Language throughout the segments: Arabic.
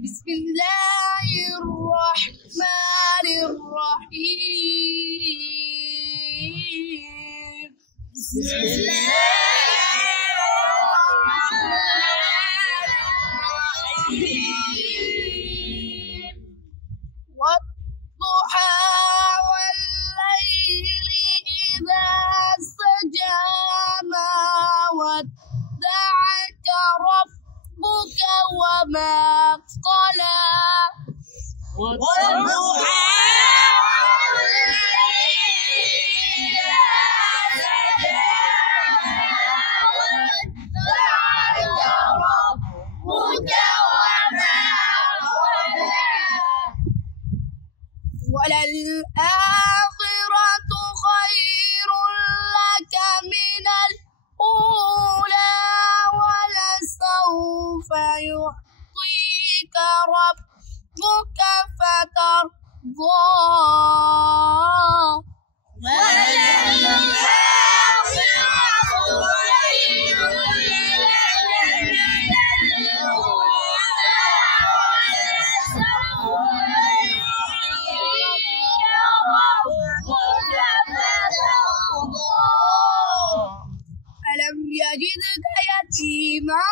بسم الله الرحمن الرحيم. بسم الله الرحمن الرحيم. والضحى والليل إذا سجى ما ودعك ربك وما قلى. والضحى وللآخرة خير لك من الأولى ولسوف يعطيك ربك فترضى. ألم يجدك يتيما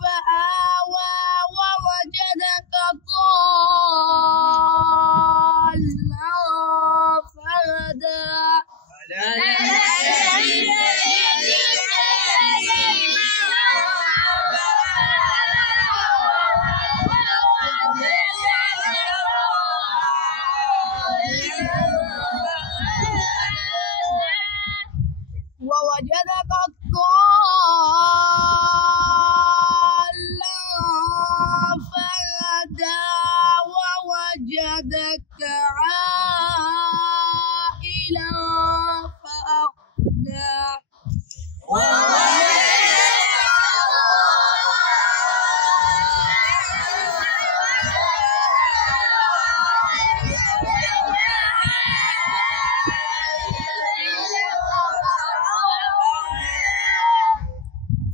فآوى ووجدك ضالا فهدى. ووجدك ضالا فهدى ووجدك عائلا فأغنى.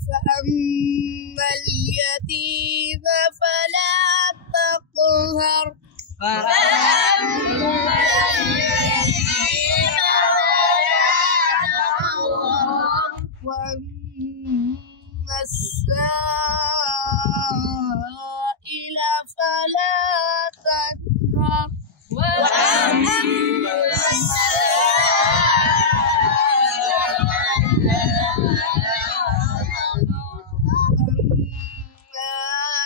فأما اليتيم فلا تقهر. وأما السائل فلا تنهر.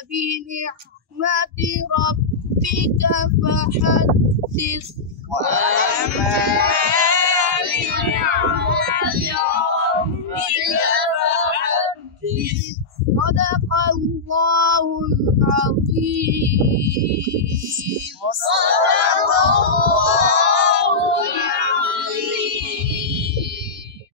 بنعمة ربك فحدث. صدق الله العظيم.